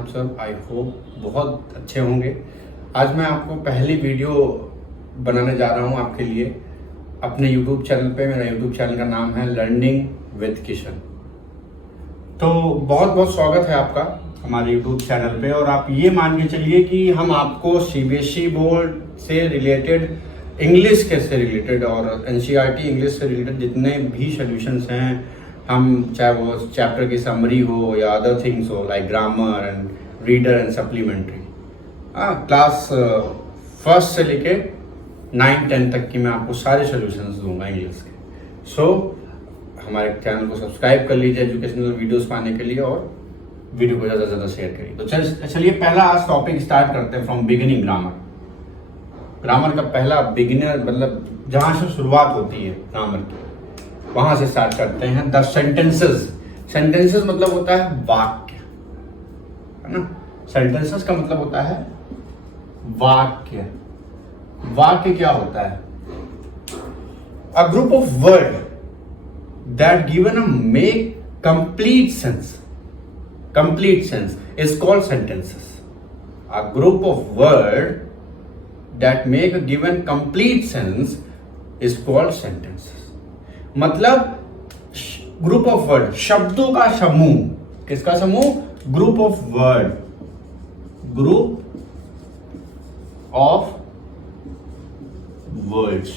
आप सब? I hope बहुत अच्छे होंगे। आज मैं आपको पहली वीडियो बनाने जा रहा हूँ आपके लिए अपने YouTube चैनल पे। मेरा YouTube चैनल का नाम है लर्निंग विद किशन। तो बहुत बहुत स्वागत है आपका हमारे YouTube चैनल पे। और आप ये मान के चलिए कि हम आपको CBSE बोर्ड से रिलेटेड, इंग्लिश के से रिलेटेड और NCERT इंग्लिश से रिलेटेड जितने भी सोल्यूशंस हैं, हम चाहे वो चैप्टर की समरी हो या अदर थिंग्स हो like grammar and reader and supplementary, class first से लेके 9-10 तक की मैं आपको सारे सोल्यूशंस दूंगा इंग्लिश के। सो हमारे चैनल को सब्सक्राइब कर लीजिए एजुकेशनल वीडियोस पाने के लिए और वीडियो को ज़्यादा से ज़्यादा शेयर करिए। तो चलिए पहला आज टॉपिक स्टार्ट करते हैं फ्रॉम बिगिनिंग। ग्रामर का पहला बिगिनर मतलब जहाँ से शुरुआत होती है ग्रामर की, वहां से स्टार्ट करते हैं। द सेंटेंसेस मतलब होता है वाक्य, है ना। सेंटेंसेस का मतलब होता है वाक्य। वाक्य क्या होता है? A group of word that given a make complete sense is called sentences. A group of words that make a given complete sense is called sentences. मतलब ग्रुप ऑफ वर्ड, शब्दों का समूह। किसका समूह? Group of word, group of words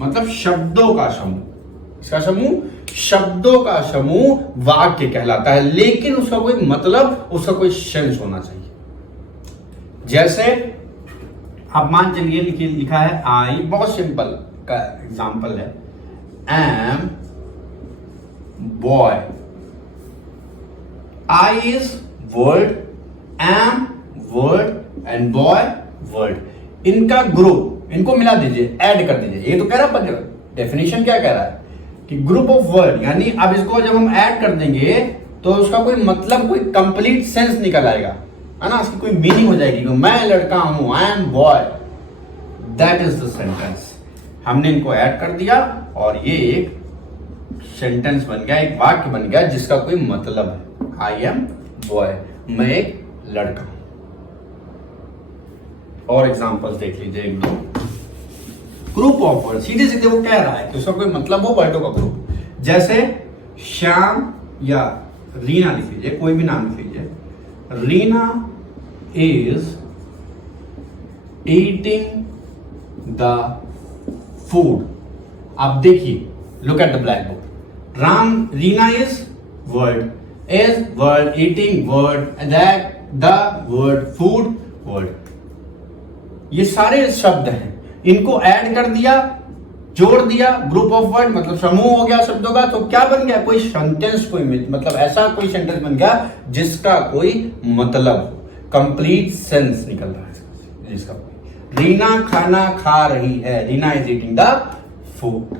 मतलब शब्दों का समूह। इसका समूह, शब्दों का समूह वाक्य कहलाता है, लेकिन उसका कोई मतलब, उसका कोई सेंस होना चाहिए। जैसे आप मान चलिए लिखा है आई, बहुत सिंपल का एग्जांपल है, M boy. I is word, M word and boy word. इनका ग्रुप, इनको मिला दीजिए, ऐड कर दीजिए। ये तो कह रहा है, डेफिनेशन क्या कह रहा है कि ग्रुप ऑफ वर्ड, यानी अब इसको जब हम ऐड कर देंगे तो उसका कोई मतलब, कोई कंप्लीट सेंस निकल आएगा, है ना। उसकी कोई मीनिंग हो जाएगी कि मैं लड़का हूं, I am boy, that is the sentence. हमने इनको ऐड कर दिया और ये एक सेंटेंस बन गया, एक वाक्य बन गया जिसका कोई मतलब है। आई एम बॉय, मैं एक लड़का हूं। और एग्जांपल्स देख लीजिए एक दो। ग्रुप ऑफ वर्ड, सीधे सीधे वो कह रहा है कि उसका कोई मतलब हो, वर्डों का ग्रुप। जैसे श्याम या रीना लिख लीजिए, कोई भी नाम लिख लीजिए। Reena is eating the food. आप देखिए, look at the black book. Reena is word, eating word, that the word, food word. ये सारे शब्द हैं, इनको ऐड कर दिया, जोड़ दिया, ग्रुप ऑफ वर्ड मतलब समूह हो गया शब्दों का। तो क्या बन गया? कोई सेंटेंस, कोई मतलब ऐसा कोई सेंटेंस बन गया जिसका कोई मतलब हो, कंप्लीट सेंस निकल रहा है जिसका। रीना खाना खा रही है, Reena is eating the food,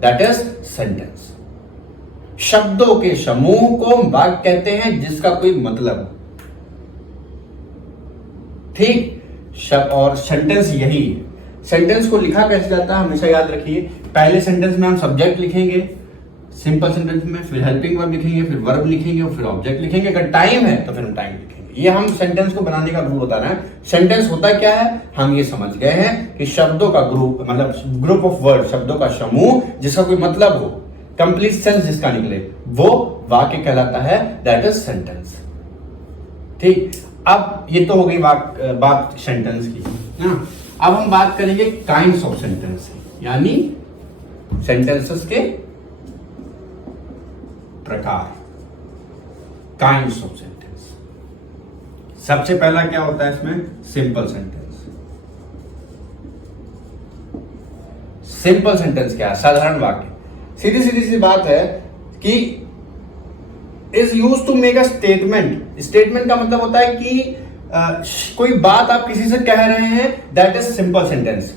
that is sentence. शब्दों के समूह को वाक्य कहते हैं जिसका कोई मतलब हो, ठीक। और सेंटेंस यही है। सेंटेंस को लिखा कैसे जाता है हमेशा याद रखिए। पहले सेंटेंस में हम सब्जेक्ट लिखेंगे, सिंपल सेंटेंस में, फिर हेल्पिंग वर्ब लिखेंगे, फिर वर्ब लिखेंगे और फिर ऑब्जेक्ट लिखेंगे। अगर टाइम है तो फिर हम टाइम लिखेंगे। ये हम सेंटेंस को बनाने का रूल बता रहे हैं। सेंटेंस होता क्या है हम ये समझ गए हैं कि शब्दों का ग्रुप, मतलब ग्रुप ऑफ वर्ड, शब्दों का समूह जिसका कोई मतलब हो, कंप्लीट सेंस जिसका निकले, वो वाक्य कहलाता है, दैट इज सेंटेंस, ठीक। अब ये तो हो गई बात सेंटेंस की, है ना। अब हम बात करेंगे काइंड्स ऑफ सेंटेंस, यानी सेंटेंसेस के प्रकार, काइंड्स ऑफ सेंटेंस। सबसे पहला क्या होता है इसमें? Simple sentence. सिंपल सेंटेंस क्या है? साधारण वाक्य। सीधी सीधी सी बात है कि is used to make a statement। Statement का मतलब होता है कि कोई बात आप किसी से कह रहे हैं, दैट इज सिंपल सेंटेंस।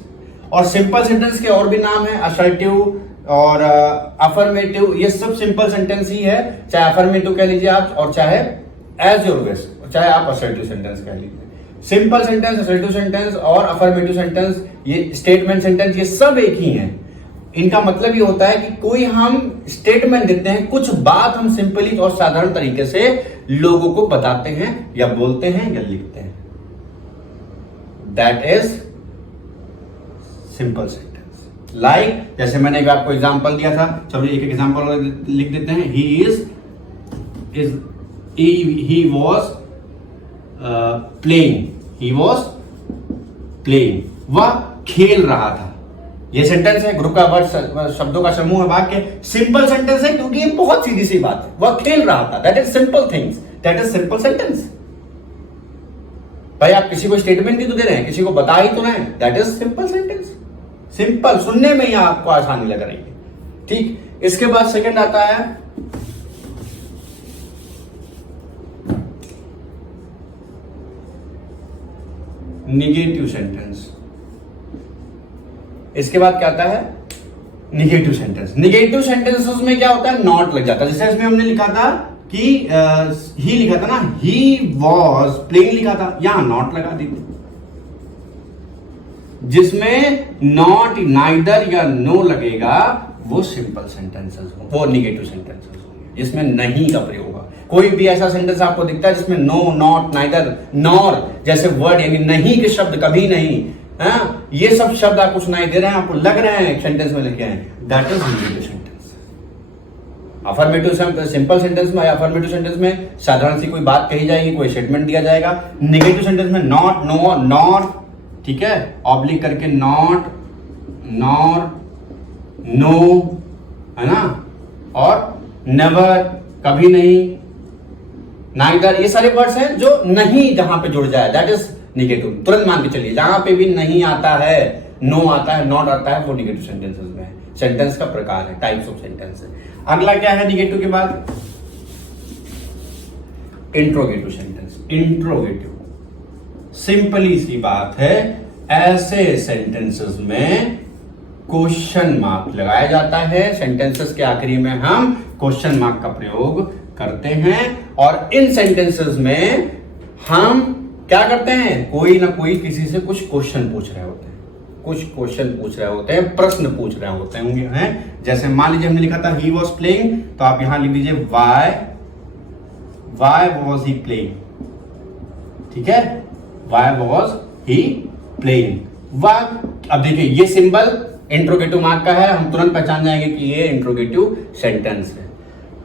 और सिंपल सेंटेंस के और भी नाम है, असर्टिव और अफर्मेटिव। ये सब सिंपल सेंटेंस ही है, चाहे अफर्मेटिव कह लीजिए आप, और चाहे एज योर विश, चाहे आप असर्टिव सेंटेंस कह लीजिए। सिंपल सेंटेंस, असर्टिव सेंटेंस और अफर्मेटिव सेंटेंस, ये स्टेटमेंट सेंटेंस, ये सब एक ही हैं। इनका मतलब ये होता है कि कोई हम स्टेटमेंट देते हैं, कुछ बात हम सिंपली और साधारण तरीके से लोगों को बताते हैं या बोलते हैं या लिखते हैं। That is simple sentence. Like जैसे मैंने आपको एग्जांपल दिया था, चलो एक एग्जांपल लिख देते हैं। he was playing, वह खेल रहा था। ये सेंटेंस है, ग्रुप का वर्ड, शब्दों का समूह है, वाक्य सिंपल सेंटेंस है क्योंकि ये बहुत सीधी सी बात है। वह खेल रहा था, that is simple things, that is simple sentence. भाई आप किसी को स्टेटमेंट भी तो दे रहे हैं, किसी को बता ही तो रहे हैं, that is simple sentence. Simple, सुनने में ही आपको आसानी लग रही है। ठीक, इसके बाद सेकंड आता है निगेटिव सेंटेंस। इसके बाद क्या आता है? Negative sentence. निगेटिव सेंटेंसेस में क्या होता है? नॉट लग जाता है। जैसे इसमें हमने लिखा था कि ही लिखा था ना, ही वॉज प्लेइंग लिखा था, यहां नॉट लगा दी। जिसमें नॉट, नाइदर या नो लगेगा वो सिंपल सेंटेंसेस हो, वो निगेटिव सेंटेंसेस होंगे जिसमें नहीं का प्रयोग होगा। कोई भी ऐसा सेंटेंस आपको दिखता है जिसमें नो, नॉट, नाइदर, नॉर जैसे वर्ड यानी नहीं के शब्द कभी नहीं, हाँ, ये सब शब्द आपको सुनाई दे रहे हैं, आपको लग रहे हैं सेंटेंस में लिखे हैं, that is negative sentence. Affirmative simple sentence में, अफर्मेटिव सेंटेंस में साधारण सी कोई बात कही जाएगी, कोई स्टेटमेंट दिया जाएगा। निगेटिव सेंटेंस में नॉट, नो, नॉर, ठीक है, ऑब्लिक करके नॉट, नॉर, नो, है ना, और नेवर कभी नहीं, नाइदर, ये सारे वर्ड्स हैं जो नहीं जहां पे जुड़ जाए दैट इज निगेटिव। तुरंत मान के चलिए जहां पे भी नहीं आता है, नो आता है, नॉट आता है, वो निगेटिव सेंटेंसेस में है। सेंटेंस का प्रकार है, टाइप्स ऑफ सेंटेंस है। अगला क्या है निगेटिव के बाद? Interrogative sentence. इंट्रोगेटिव सिंपली सी बात है, ऐसे सेंटेंसेस में क्वेश्चन मार्क लगाया जाता है। सेंटेंसेस के आखिरी में हम क्वेश्चन मार्क का प्रयोग करते हैं और इन सेंटेंसेस में हम क्या करते हैं? कोई ना कोई किसी से कुछ क्वेश्चन पूछ रहे होते हैं, कुछ क्वेश्चन पूछ रहे होते हैं, प्रश्न पूछ रहे होते हैं। जैसे मान लीजिए हमने लिखा था ही वॉज प्लेइंग, तो आप यहां लिख दीजिए वाई वॉज ही प्लेइंग, ठीक है, वाई वॉज ही प्लेइंग। अब देखिए ये सिंबल इंट्रोगेटिव मार्क का है, हम तुरंत पहचान जाएंगे कि ये इंट्रोगेटिव सेंटेंस है।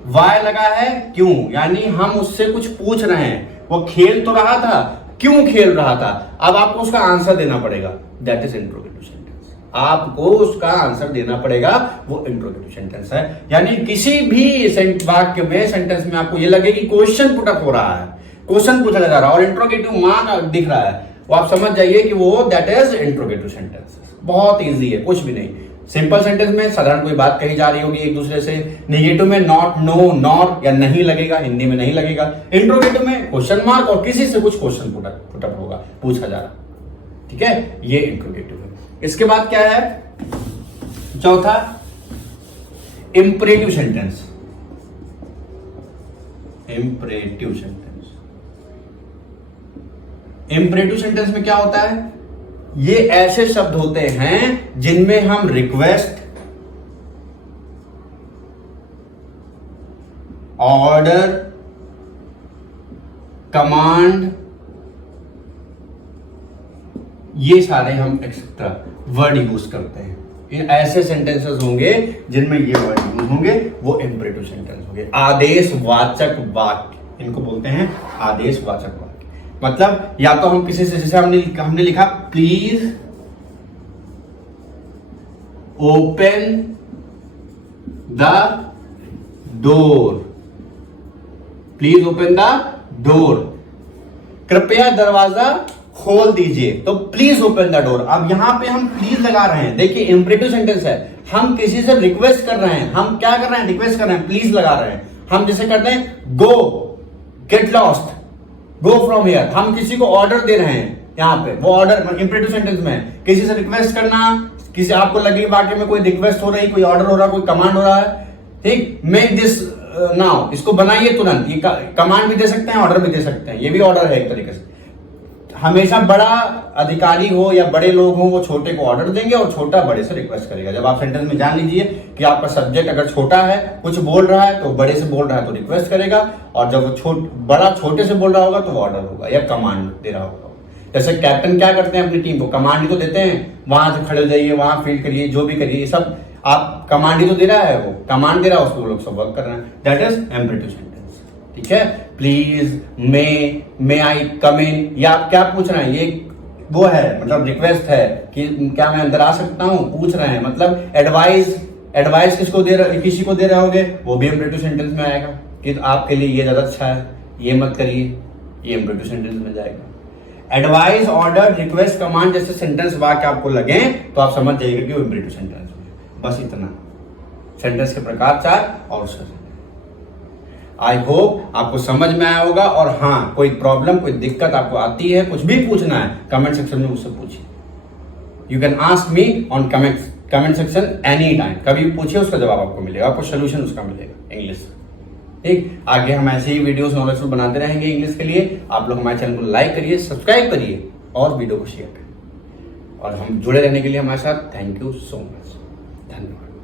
वाई लगा है क्यों, यानी हम उससे कुछ पूछ रहे हैं। वो खेल तो रहा था, क्यों खेल रहा था, अब आपको उसका आंसर देना पड़ेगा, दैट इज इंट्रोगेटिव सेंटेंस। आपको उसका आंसर देना पड़ेगा, वो इंट्रोगेटिव सेंटेंस है। यानी किसी भी वाक्य में, सेंटेंस में आपको ये लगे कि क्वेश्चन पुट अप हो रहा है, क्वेश्चन पूछा जा रहा है और इंट्रोगेटिव मार्क दिख रहा है, वो आप समझ जाइए कि वो दैट इज इंट्रोगेटिव सेंटेंस। बहुत इजी है, कुछ भी नहीं। सिंपल सेंटेंस में साधारण कोई बात कही जा रही होगी एक दूसरे से। निगेटिव में नॉट, नो, नॉर या नहीं लगेगा, हिंदी में नहीं लगेगा। इंट्रोगेटिव में क्वेश्चन मार्क और किसी से कुछ क्वेश्चन पुटअप होगा, पूछा जा रहा, ठीक है, ये इंट्रोगेटिव है। इसके बाद क्या है? चौथा imperative sentence. Imperative sentence, imperative sentence में क्या होता है? ये ऐसे शब्द होते हैं जिनमें हम रिक्वेस्ट, ऑर्डर, कमांड, ये सारे हम एक्सेट्रा वर्ड यूज करते हैं। इन ऐसे सेंटेंसेस होंगे जिनमें ये वर्ड यूज होंगे, वो इंपरेटिव सेंटेंस होंगे। आदेशवाचक वाक्य इनको बोलते हैं, आदेशवाचक वाक्य। मतलब या तो हम किसी से, जैसे हमने लिखा please open the door, please open the door, कृपया दरवाजा खोल दीजिए, तो प्लीज ओपन द डोर। अब यहां पे हम प्लीज लगा रहे हैं, देखिए इंपरेटिव सेंटेंस है, हम किसी से रिक्वेस्ट कर रहे हैं, हम क्या कर रहे हैं? रिक्वेस्ट कर रहे हैं, प्लीज लगा रहे हैं। हम जैसे करते हैं go, get lost, go from here, हम किसी को ऑर्डर दे रहे हैं, यहाँ पे वो ऑर्डर इंपरेटिव सेंटेंस में। किसी से रिक्वेस्ट करना, किसी आपको लगे वाक्य में कोई रिक्वेस्ट हो रही, कोई ऑर्डर हो रहा, कोई कमांड हो रहा है, ठीक, मेक दिस नाउ, इसको बनाइए तुरंत, ये कमांड भी दे सकते हैं, ऑर्डर भी दे सकते हैं, ये भी ऑर्डर है एक तरीके से। हमेशा बड़ा अधिकारी हो या बड़े लोग हो वो छोटे को ऑर्डर देंगे और छोटा बड़े से रिक्वेस्ट करेगा। जब आप सेंटेंस में जान लीजिए कि आपका सब्जेक्ट अगर छोटा है, कुछ बोल रहा है तो बड़े से बोल रहा है तो रिक्वेस्ट करेगा, और जब वो बड़ा छोटे से बोल रहा होगा तो वो ऑर्डर होगा या कमांड दे रहा होगा। जैसे कैप्टन क्या करते हैं अपनी टीम को, कमांड ही तो देते हैं, वहां से खड़े हो जाइए, वहां फील्ड करिए, जो भी करिए, सब आप कमांड ही तो दे रहा है, वो कमांड दे रहा है, उसको लोग सब वर्क कर रहे हैं। That is imperative sentence. ठीक है, प्लीज, मे आई कम इन, या आप क्या पूछ रहे हैं, ये वो है मतलब रिक्वेस्ट है कि क्या मैं अंदर आ सकता हूं, पूछ रहे हैं, मतलब एडवाइस किसको दे रहे, किसी को दे रहे होगे, वो भी इम्परेटिव सेंटेंस में आएगा कि आपके लिए ये ज्यादा अच्छा है, ये मत करिए, ये इम्परेटिव सेंटेंस में जाएगा। एडवाइस, ऑर्डर, रिक्वेस्ट, कमांड जैसे सेंटेंस वाक्य आपको लगे तो आप समझ जाइएगा कि वो इम्परेटिव सेंटेंस में। बस इतना, सेंटेंस के प्रकार 4 और उसका। आई होप आपको समझ में आया होगा। और हाँ, कोई प्रॉब्लम, कोई दिक्कत आपको आती है, कुछ भी पूछना है, कमेंट सेक्शन में मुझसे पूछिए। You can ask me on comment section any time, कभी भी पूछिए, उसका जवाब आपको मिलेगा, आपको सोल्यूशन उसका मिलेगा इंग्लिश। ठीक, आगे हम ऐसे ही वीडियोस नॉलेजफुल बनाते रहेंगे इंग्लिश के लिए। आप लोग हमारे चैनल को लाइक करिए, सब्सक्राइब करिए और वीडियो को शेयर करिए। और हम जुड़े रहने के लिए हमारे साथ थैंक यू सो मच, धन्यवाद।